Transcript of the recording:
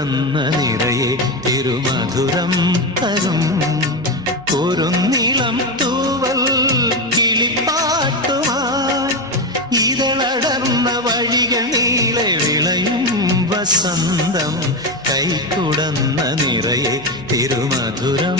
കൈക്കുടന്ന നിറയെ തിരുമധുരം തരും കുറുനിളം തൂവൽ കിളിപ്പാട്ടുമായി ഇതളടർന്ന വഴികൾ നീളെ വിളയും വസന്തം കൈക്കുടന്ന നിറയെ തിരുമധുരം